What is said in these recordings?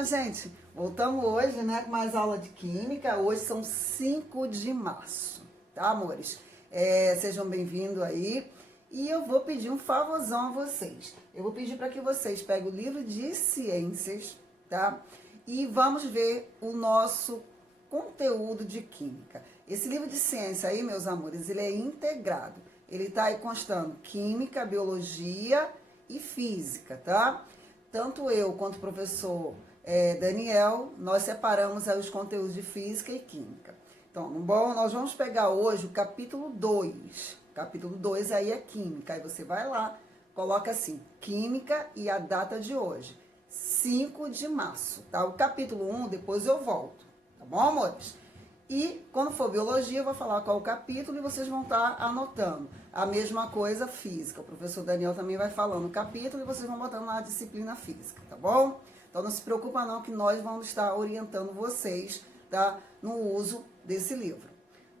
minha gente, voltamos hoje, né, com mais aula de química. Hoje são 5 de março, tá, amores? Sejam bem-vindos aí. E eu vou pedir um favorzão a vocês. Eu vou pedir para que vocês peguem o livro de ciências, tá? E vamos ver o nosso conteúdo de química. Esse livro de ciência aí, meus amores, ele é integrado. Ele tá aí constando química, biologia e física, tá? Tanto eu quanto o professor Daniel, nós separamos aí os conteúdos de física e química. Então, bom, nós vamos pegar hoje o capítulo 2. Capítulo 2 aí é química. Aí você vai lá, coloca assim, química e a data de hoje, 5 de março, tá? O capítulo 1, depois eu volto, tá bom, amores? E quando for biologia, eu vou falar qual é o capítulo e vocês vão estar anotando. A mesma coisa, física. O professor Daniel também vai falando o capítulo e vocês vão botando na disciplina física, tá bom? Então não se preocupa não que nós vamos estar orientando vocês, tá? No uso desse livro.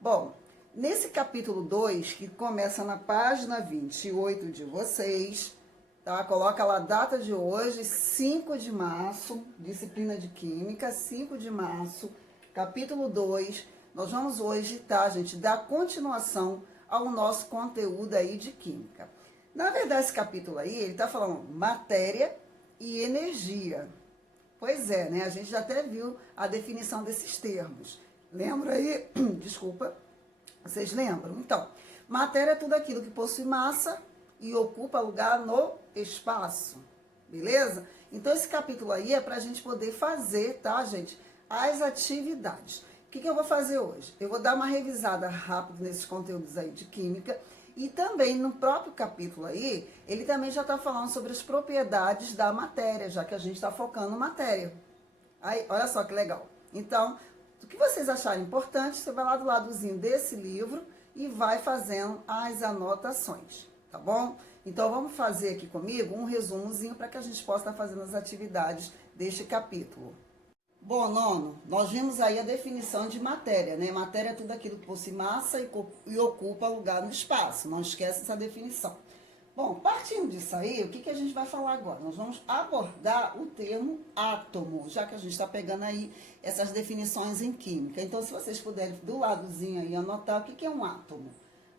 Bom, nesse capítulo 2, que começa na página 28 de vocês, tá? Coloca lá a data de hoje, 5 de março, disciplina de química, 5 de março, capítulo 2, nós vamos hoje, tá, gente, dar continuação ao nosso conteúdo aí de química. Na verdade, esse capítulo aí, ele tá falando matéria e energia. Pois é, né, a gente já até viu a definição desses termos. Lembra aí? Desculpa. Vocês lembram? Então, matéria é tudo aquilo que possui massa e ocupa lugar no espaço. Beleza? Então, esse capítulo aí é pra gente poder fazer, tá, gente? As atividades. O que eu vou fazer hoje? Eu vou dar uma revisada rápida nesses conteúdos aí de química e também no próprio capítulo aí, ele também já está falando sobre as propriedades da matéria, já que a gente está focando matéria. Aí, olha só que legal. Então, o que vocês acharem importante, você vai lá do ladozinho desse livro e vai fazendo as anotações, tá bom? Então, vamos fazer aqui comigo um resumozinho para que a gente possa estar fazendo as atividades deste capítulo. Bom, nono, nós vimos aí a definição de matéria, né? Matéria é tudo aquilo que possui massa e ocupa lugar no espaço. Não esquece essa definição. Bom, partindo disso aí, o que a gente vai falar agora? Nós vamos abordar o termo átomo, já que a gente está pegando aí essas definições em química. Então, se vocês puderem, do ladozinho aí, anotar o que é um átomo.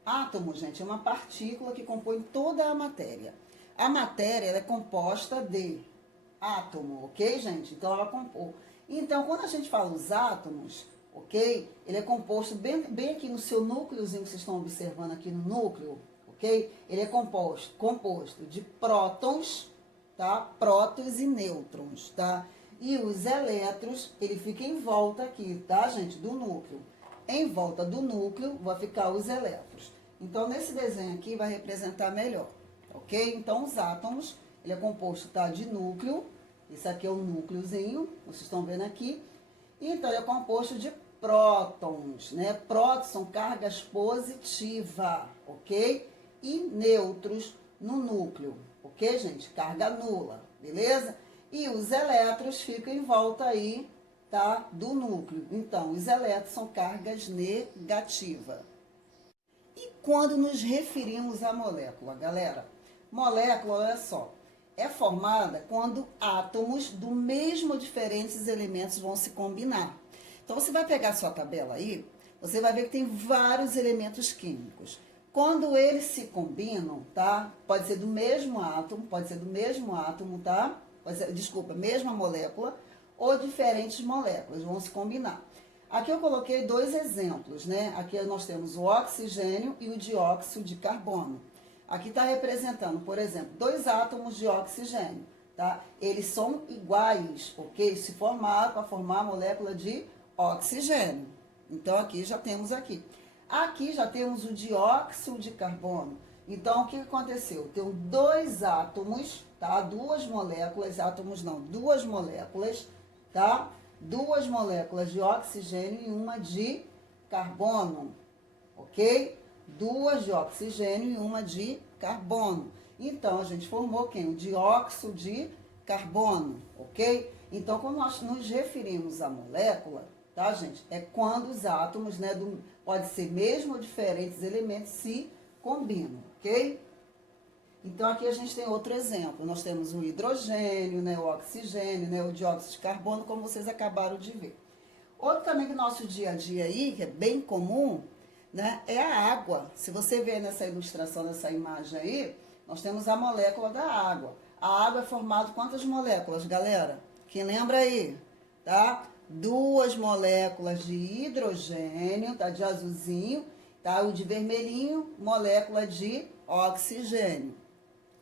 Átomo, gente, é uma partícula que compõe toda a matéria. A matéria ela é composta de átomo, ok, gente? Então, ela compõe. Então, quando a gente fala os átomos, ok? Ele é composto bem aqui no seu núcleozinho que vocês estão observando aqui no núcleo, ok? Ele é composto de prótons, tá? Prótons e nêutrons, tá? E os elétrons, ele fica em volta aqui, tá, gente? Do núcleo. Em volta do núcleo vai ficar os elétrons. Então, nesse desenho aqui vai representar melhor, ok? Então, os átomos, ele é composto, tá, de núcleo. Esse aqui é o núcleozinho, vocês estão vendo aqui. Então, ele é composto de prótons, né? Prótons são cargas positivas, ok? E nêutrons no núcleo, ok, gente? Carga nula, beleza? E os elétrons ficam em volta aí, tá? Do núcleo. Então, os elétrons são cargas negativas. E quando nos referimos à molécula, galera? Molécula, olha só. É formada quando átomos do mesmo diferentes elementos vão se combinar. Então, você vai pegar a sua tabela aí, você vai ver que tem vários elementos químicos. Quando eles se combinam, tá? Pode ser do mesmo átomo, tá? Pode ser, desculpa, mesma molécula ou diferentes moléculas vão se combinar. Aqui eu coloquei 2 exemplos, né? Aqui nós temos o oxigênio e o dióxido de carbono. Aqui está representando, por exemplo, 2 átomos de oxigênio, tá? Eles são iguais, ok? Se formaram para formar a molécula de oxigênio. Então, aqui já temos aqui. Aqui já temos o dióxido de carbono. Então, o que aconteceu? Tem 2 átomos, tá? 2 moléculas, átomos não, 2 moléculas, tá? 2 moléculas de oxigênio e uma de carbono, ok? 2 de oxigênio e uma de carbono. Então, a gente formou quem? O dióxido de carbono, ok? Então, quando nós nos referimos à molécula, tá, gente? É quando os átomos, né, pode ser mesmo ou diferentes elementos, se combinam, ok? Então, aqui a gente tem outro exemplo. Nós temos o hidrogênio, né, o oxigênio, né, o dióxido de carbono, como vocês acabaram de ver. Outro também que no nosso dia a dia aí, que é bem comum, né, é a água. Se você ver nessa ilustração, nessa imagem aí, nós temos a molécula da água. A água é formada de quantas moléculas, galera? Quem lembra aí? Tá? 2 moléculas de hidrogênio, tá? De azulzinho, tá? O de vermelhinho, molécula de oxigênio.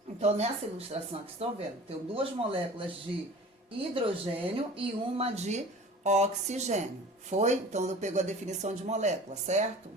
Então, nessa ilustração que estão vendo, tem 2 moléculas de hidrogênio e uma de oxigênio. Foi? Então, eu pego a definição de molécula, certo?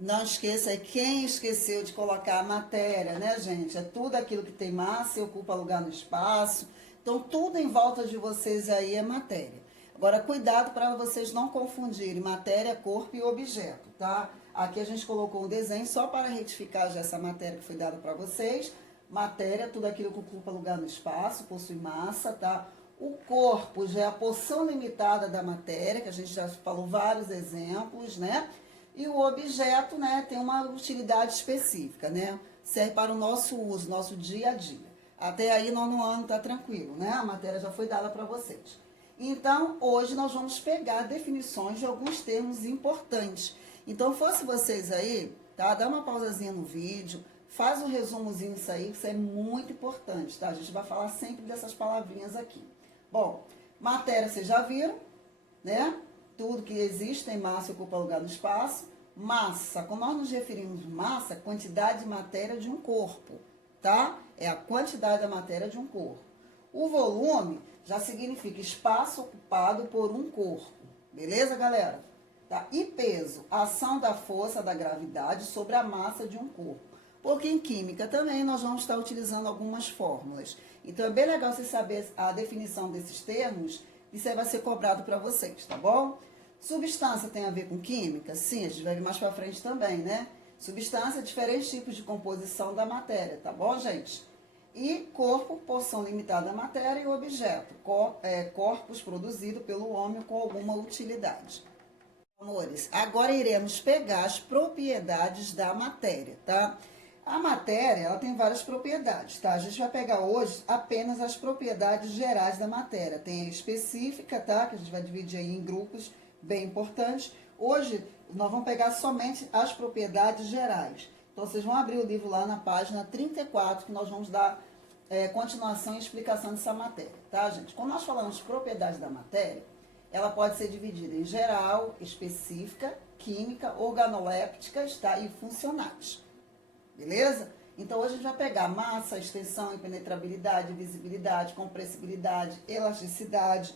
Não esqueça, quem esqueceu de colocar a matéria, né, gente? É tudo aquilo que tem massa e ocupa lugar no espaço. Então, tudo em volta de vocês aí é matéria. Agora, cuidado para vocês não confundirem matéria, corpo e objeto, tá? Aqui a gente colocou um desenho só para retificar já essa matéria que foi dada para vocês. Matéria, tudo aquilo que ocupa lugar no espaço, possui massa, tá? O corpo já é a porção limitada da matéria, que a gente já falou vários exemplos, né? E o objeto, né, tem uma utilidade específica, né? Serve para o nosso uso, nosso dia a dia. Até aí, nono ano, tá tranquilo, né? A matéria já foi dada para vocês. Então, hoje nós vamos pegar definições de alguns termos importantes. Então, fosse vocês aí, tá? Dá uma pausazinha no vídeo, faz um resumozinho disso aí, isso é muito importante, tá? A gente vai falar sempre dessas palavrinhas aqui. Bom, matéria vocês já viram, né? Tudo que existe tem massa e ocupa lugar no espaço. Massa, como nós nos referimos massa, quantidade de matéria de um corpo, tá? É a quantidade da matéria de um corpo. O volume já significa espaço ocupado por um corpo, beleza, galera? Tá? E peso, ação da força da gravidade sobre a massa de um corpo. Porque em química também nós vamos estar utilizando algumas fórmulas. Então é bem legal você saber a definição desses termos. Isso aí vai ser cobrado para vocês, tá bom? Substância tem a ver com química? Sim, a gente vai ver mais para frente também, né? Substância, diferentes tipos de composição da matéria, tá bom, gente? E corpo, porção limitada da matéria, e objeto, corpos produzido pelo homem com alguma utilidade. Amores, agora iremos pegar as propriedades da matéria, tá? A matéria, ela tem várias propriedades, tá? A gente vai pegar hoje apenas as propriedades gerais da matéria. Tem a específica, tá? Que a gente vai dividir aí em grupos bem importantes. Hoje, nós vamos pegar somente as propriedades gerais. Então, vocês vão abrir o livro lá na página 34, que nós vamos dar continuação e explicação dessa matéria, tá, gente? Quando nós falamos de propriedades da matéria, ela pode ser dividida em geral, específica, química, organolépticas, tá? E funcionais. Beleza? Então, hoje a gente vai pegar massa, extensão, impenetrabilidade, visibilidade, compressibilidade, elasticidade,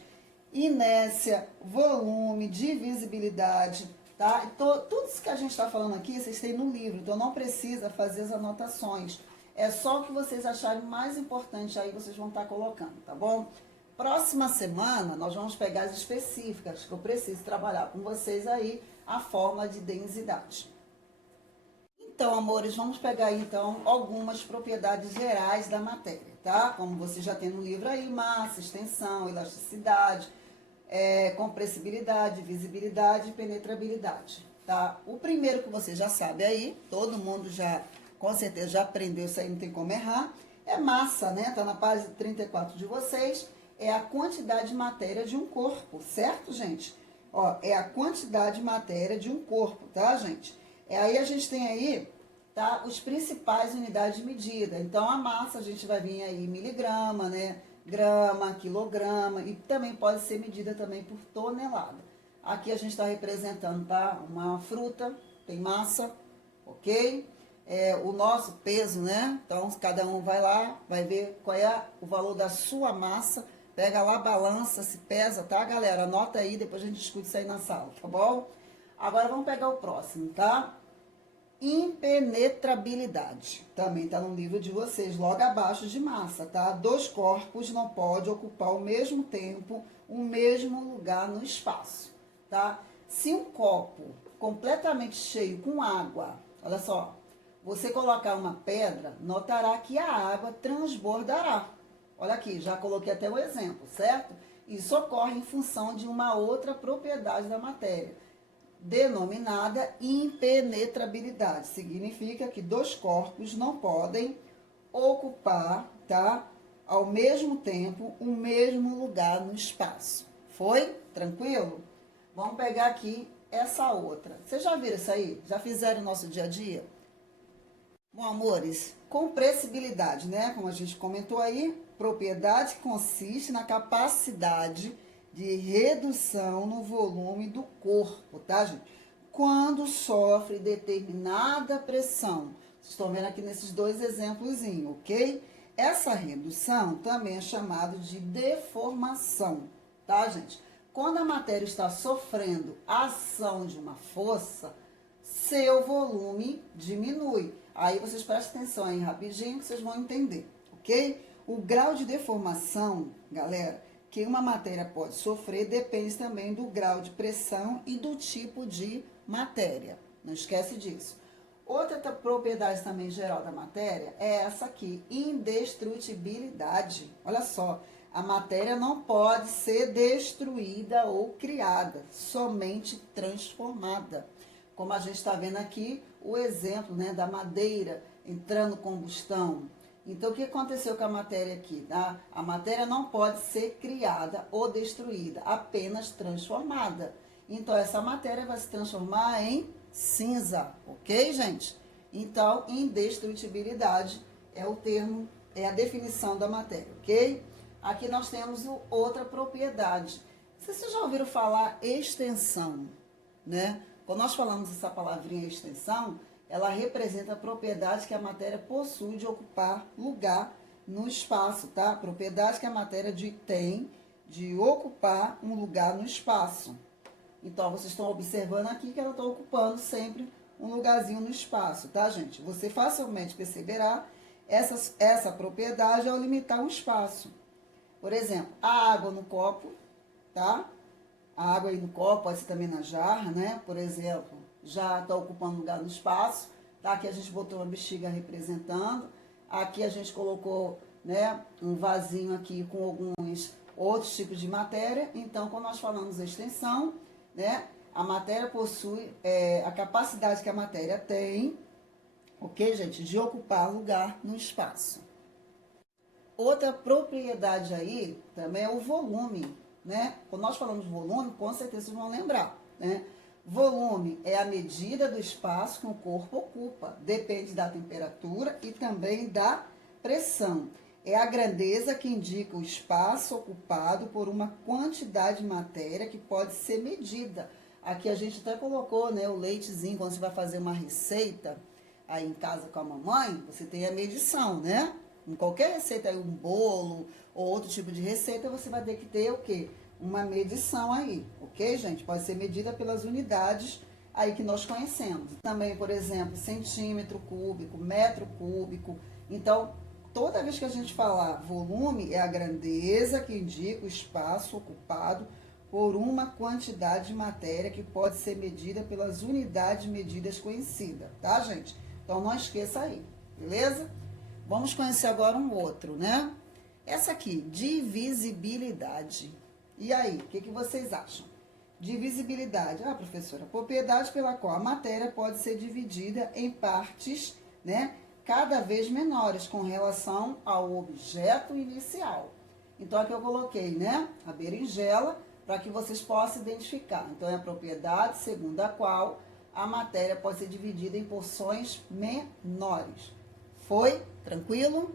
inércia, volume, divisibilidade, tá? Então, tudo isso que a gente está falando aqui, vocês têm no livro, então não precisa fazer as anotações. É só o que vocês acharem mais importante aí, vocês vão estar colocando, tá bom? Próxima semana, nós vamos pegar as específicas, que eu preciso trabalhar com vocês aí, a fórmula de densidade. Então, amores, vamos pegar então algumas propriedades gerais da matéria, tá? Como você já tem no livro aí, massa, extensão, elasticidade, compressibilidade, visibilidade e penetrabilidade, tá? O primeiro que você já sabe aí, todo mundo já, com certeza, já aprendeu isso aí, não tem como errar, é massa, né? Tá na página 34 de vocês, é a quantidade de matéria de um corpo, certo, gente? Ó, é a quantidade de matéria de um corpo, tá, gente? Aí a gente tem aí, tá, os principais unidades de medida. Então, a massa a gente vai vir aí miligrama, né, grama, quilograma, e também pode ser medida também por tonelada. Aqui a gente está representando, tá, uma fruta, tem massa, ok? O nosso peso, né? Então, cada um vai lá, vai ver qual é o valor da sua massa, pega lá, balança, se pesa, tá, galera? Anota aí, depois a gente discute isso aí na sala, tá bom? Agora vamos pegar o próximo, tá? Impenetrabilidade. Também tá no livro de vocês, logo abaixo de massa, tá? 2 corpos não podem ocupar ao mesmo tempo o mesmo lugar no espaço, tá? Se um copo completamente cheio com água, olha só, você colocar uma pedra, notará que a água transbordará. Olha aqui, já coloquei até o exemplo, certo? Isso ocorre em função de uma outra propriedade da matéria, denominada impenetrabilidade. Significa que 2 corpos não podem ocupar, tá? Ao mesmo tempo, o mesmo lugar no espaço. Foi? Tranquilo? Vamos pegar aqui essa outra. Vocês já viram isso aí? Já fizeram no nosso dia a dia? Bom, amores, compressibilidade, né? Como a gente comentou aí, propriedade que consiste na capacidade de redução no volume do corpo, tá, gente? Quando sofre determinada pressão. Vocês estão vendo aqui nesses dois exemplos, ok? Essa redução também é chamada de deformação, tá, gente? Quando a matéria está sofrendo a ação de uma força, seu volume diminui. Aí vocês prestem atenção aí rapidinho que vocês vão entender, ok? O grau de deformação, galera, que uma matéria pode sofrer depende também do grau de pressão e do tipo de matéria. Não esquece disso. Outra propriedade também geral da matéria é essa aqui, indestrutibilidade. Olha só, a matéria não pode ser destruída ou criada, somente transformada. Como a gente está vendo aqui, o exemplo, né, da madeira entrando combustão. Então, o que aconteceu com a matéria aqui? Tá? A matéria não pode ser criada ou destruída, apenas transformada. Então, essa matéria vai se transformar em cinza, ok, gente? Então, indestrutibilidade é o termo, é a definição da matéria, ok? Aqui nós temos outra propriedade. Vocês já ouviram falar extensão, né? Quando nós falamos essa palavrinha extensão, ela representa a propriedade que a matéria possui de ocupar lugar no espaço, tá? Propriedade que a matéria tem de ocupar um lugar no espaço. Então, vocês estão observando aqui que ela está ocupando sempre um lugarzinho no espaço, tá, gente? Você facilmente perceberá essa propriedade ao limitar um espaço. Por exemplo, a água no copo, tá? A água aí no copo, pode ser também na jarra, né? Por exemplo, já está ocupando lugar no espaço. Tá? Aqui a gente botou uma bexiga representando. Aqui a gente colocou, né, um vasinho aqui com alguns outros tipos de matéria. Então, quando nós falamos extensão, né, a matéria possui a capacidade que a matéria tem, ok, gente, de ocupar lugar no espaço. Outra propriedade aí também é o volume, né? Quando nós falamos de volume, com certeza vocês vão lembrar, né? Volume é a medida do espaço que o corpo ocupa. Depende da temperatura e também da pressão. É a grandeza que indica o espaço ocupado por uma quantidade de matéria que pode ser medida. Aqui a gente até colocou, né, o leitezinho, quando você vai fazer uma receita aí em casa com a mamãe, você tem a medição, né? Em qualquer receita, aí, um bolo ou outro tipo de receita, você vai ter que ter o quê? Uma medição aí, ok, gente? Pode ser medida pelas unidades aí que nós conhecemos. Também, por exemplo, centímetro cúbico, metro cúbico. Então, toda vez que a gente falar volume, é a grandeza que indica o espaço ocupado por uma quantidade de matéria que pode ser medida pelas unidades medidas conhecidas, tá, gente? Então, não esqueça aí, beleza? Vamos conhecer agora um outro, né? Essa aqui, divisibilidade. E aí, o que vocês acham? Divisibilidade. Ah, professora, propriedade pela qual a matéria pode ser dividida em partes, né, cada vez menores com relação ao objeto inicial. Então, aqui eu coloquei, né, a berinjela, para que vocês possam identificar. Então, é a propriedade segundo a qual a matéria pode ser dividida em porções menores. Foi? Tranquilo?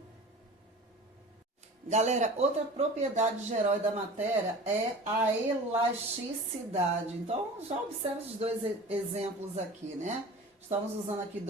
Galera, outra propriedade geral da matéria é a elasticidade. Então, já observa esses dois exemplos aqui, né? Estamos usando aqui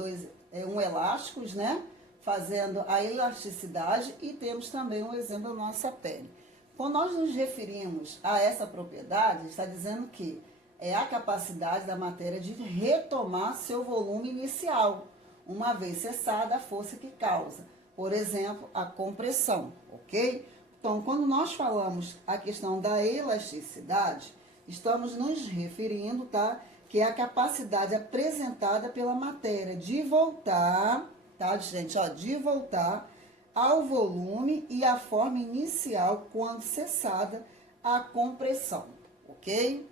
um elásticos, né? Fazendo a elasticidade e temos também um exemplo da nossa pele. Quando nós nos referimos a essa propriedade, está dizendo que é a capacidade da matéria de retomar seu volume inicial, uma vez cessada a força que causa. Por exemplo, a compressão, ok? Então, quando nós falamos a questão da elasticidade, estamos nos referindo, tá? Que é a capacidade apresentada pela matéria de voltar, tá, gente? Ó, de voltar ao volume e à forma inicial quando cessada a compressão, ok?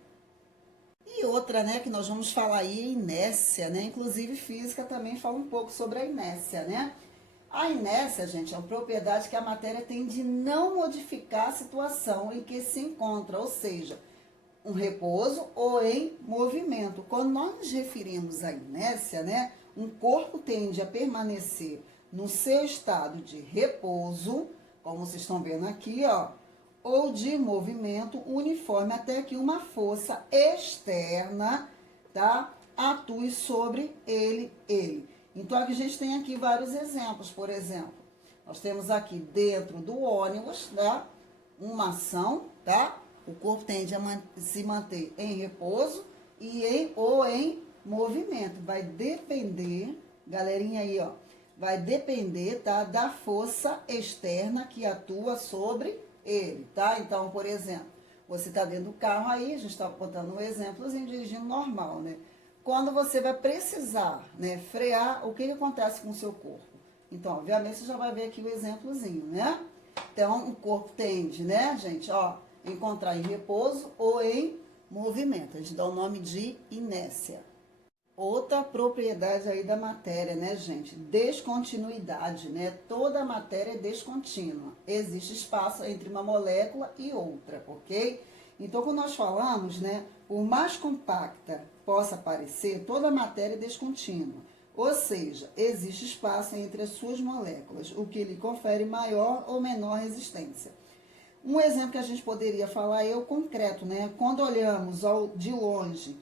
E outra, né, que nós vamos falar aí, inércia, né? Inclusive, física também fala um pouco sobre a inércia, né? A inércia, gente, é uma propriedade que a matéria tem de não modificar a situação em que se encontra, ou seja, um repouso ou em movimento. Quando nós nos referimos à inércia, né, um corpo tende a permanecer no seu estado de repouso, como vocês estão vendo aqui, ó, ou de movimento uniforme até que uma força externa, tá, atue sobre ele. Então, aqui a gente tem aqui vários exemplos. Por exemplo, nós temos aqui dentro do ônibus, tá, uma ação, tá? O corpo tende a se manter em repouso ou em movimento. Vai depender, galerinha aí, ó, vai depender, tá, da força externa que atua sobre ele, tá? Então, por exemplo, você tá dentro do carro aí, a gente tá botando um exemplozinho dirigindo normal, né? Quando você vai precisar, né, frear, o que acontece com o seu corpo? Então, obviamente, você já vai ver aqui o exemplozinho, né? Então, o corpo tende, né, gente, ó, encontrar em repouso ou em movimento. A gente dá o nome de inércia. Outra propriedade aí da matéria, né, gente? Descontinuidade, né? Toda matéria é descontínua. Existe espaço entre uma molécula e outra, ok? Então, quando nós falamos, né, por mais compacta possa parecer, toda matéria é descontínua. Ou seja, existe espaço entre as suas moléculas, o que lhe confere maior ou menor resistência. Um exemplo que a gente poderia falar é o concreto, né? Quando olhamos de longe,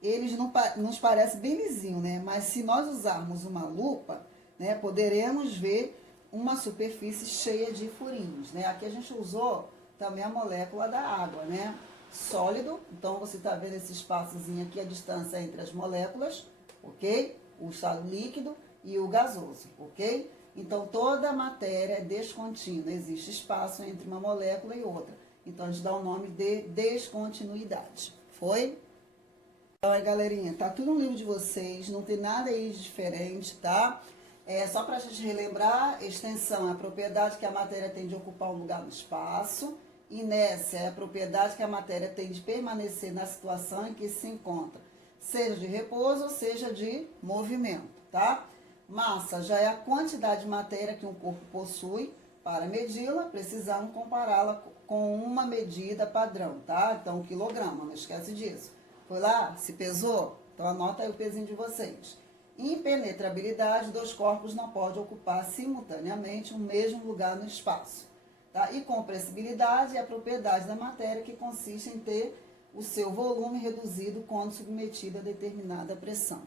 eles não nos parece bem lisinho, né? Mas se nós usarmos uma lupa, né, poderemos ver uma superfície cheia de furinhos, né? Aqui a gente usou também a molécula da água, né? Sólido, então você está vendo esse espaçozinho aqui, a distância entre as moléculas, ok? O estado líquido e o gasoso, ok? Então, toda a matéria é descontínua, existe espaço entre uma molécula e outra. Então, a gente dá o nome de descontinuidade. Foi? Então, aí, galerinha, tá tudo no livro de vocês, não tem nada aí de diferente, tá? É só pra gente relembrar, extensão é a propriedade que a matéria tem de ocupar um lugar no espaço. Inércia é a propriedade que a matéria tem de permanecer na situação em que se encontra, seja de repouso, seja de movimento, tá? Massa já é a quantidade de matéria que um corpo possui. Para medi-la, precisamos compará-la com uma medida padrão, tá? Então, quilograma, não esquece disso. Foi lá? Se pesou? Então, anota aí o pezinho de vocês. Impenetrabilidade, dois corpos não podem ocupar simultaneamente o mesmo lugar no espaço. Tá? E compressibilidade é a propriedade da matéria que consiste em ter o seu volume reduzido quando submetida a determinada pressão.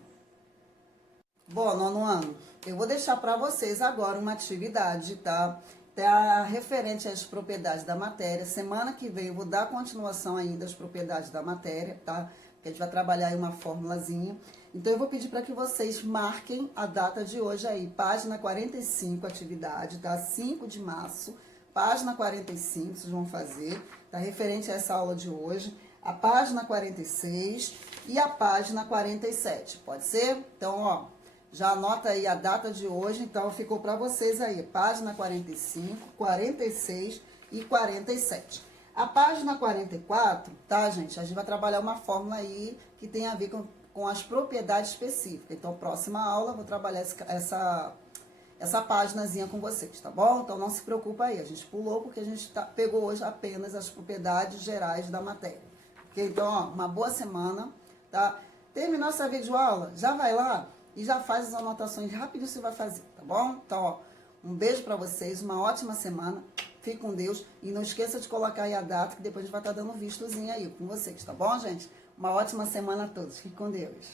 Bom, nono ano, eu vou deixar para vocês agora uma atividade, tá? Tá referente às propriedades da matéria. Semana que vem eu vou dar continuação ainda às propriedades da matéria, tá? Que a gente vai trabalhar aí uma formulazinha. Então, eu vou pedir para que vocês marquem a data de hoje aí, página 45, atividade, tá? 5 de março, página 45, vocês vão fazer, tá? Referente a essa aula de hoje, a página 46 e a página 47, pode ser? Então, ó, já anota aí a data de hoje, então ficou para vocês aí, página 45, 46 e 47. A página 44, tá, gente? A gente vai trabalhar uma fórmula aí que tem a ver com as propriedades específicas. Então, próxima aula, eu vou trabalhar essa paginazinha com vocês, tá bom? Então, não se preocupa aí, a gente pulou porque a gente pegou hoje apenas as propriedades gerais da matéria. Ok? Então, ó, uma boa semana, tá? Terminou essa videoaula? Já vai lá e já faz as anotações rapidinho, você vai fazer, tá bom? Então, ó, um beijo pra vocês, uma ótima semana, fique com Deus e não esqueça de colocar aí a data, que depois a gente vai estar dando um vistozinho aí com vocês, tá bom, gente? Uma ótima semana a todos, fique com Deus.